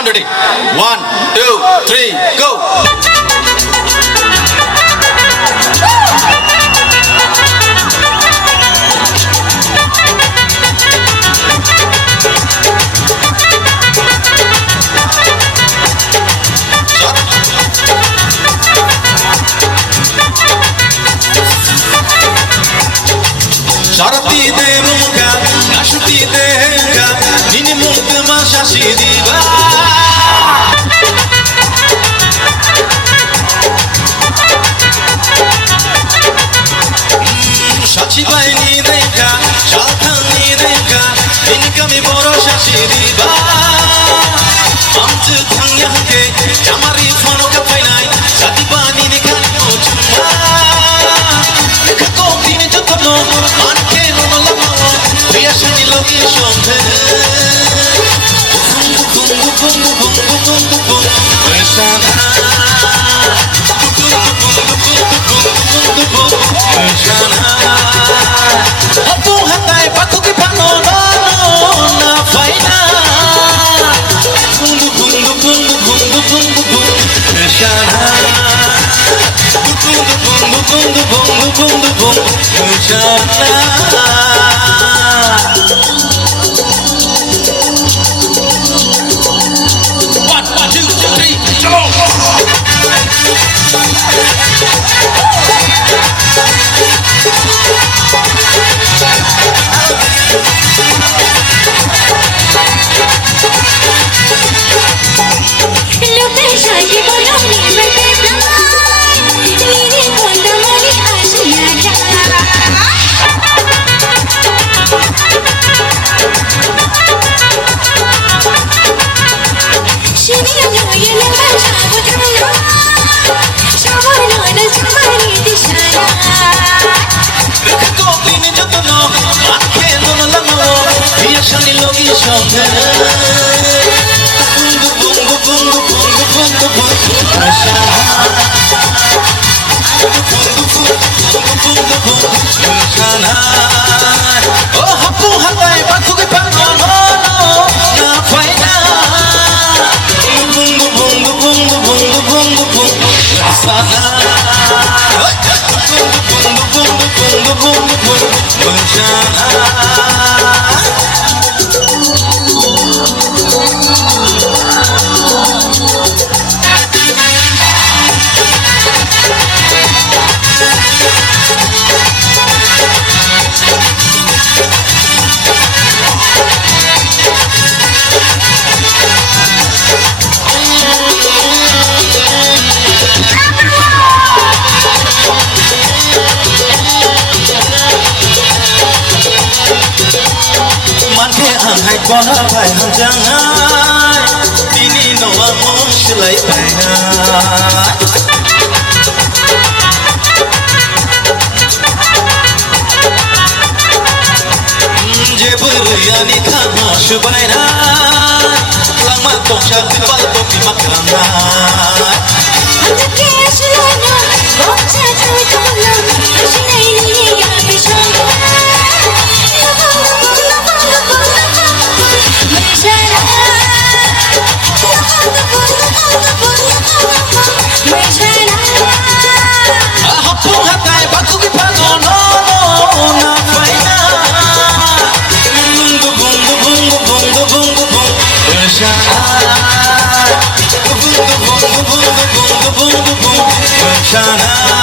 Sound ready. 1, 2, 3, go. Sarati de muka, nashuti de henga, nini mukti mashashi diva. Shachi bai ni denga, shalkan ni denga, nini kami boro shashi diva. Amtu thang yanke, jamari phano ka painai, sati bani ni kan ochuma. Kako dine jotono, manke no lamo, priya shani logi shomhe. Opung hatai paku ki pano no na faina. Bundu bundu bundu bundu bundu bundu shana. Bundu bundu bundu bundu bundu bundu shana. Shani logi shomhe. Bundu bundu bundu bundu bundu bundu shana. Bundu bundu bundu bundu shana. Oh hapu hatai baku ke pano no na faina. Bundu bundu bundu bundu bundu bundu shana. Bundu bundu bundu bundu bundu shana. Hai con phải hàng trăng ai tini no amon shilai paina je buriani tha mosh baina lama toksha tipal to pimakrana atke shilana bocha chui tona shinai ni ya bishanga Hapung hatai baku ki pano no na faina. Bundu bundu bundu bundu bundu bundu shana. Bundu bundu bundu bundu bundu bundu shana.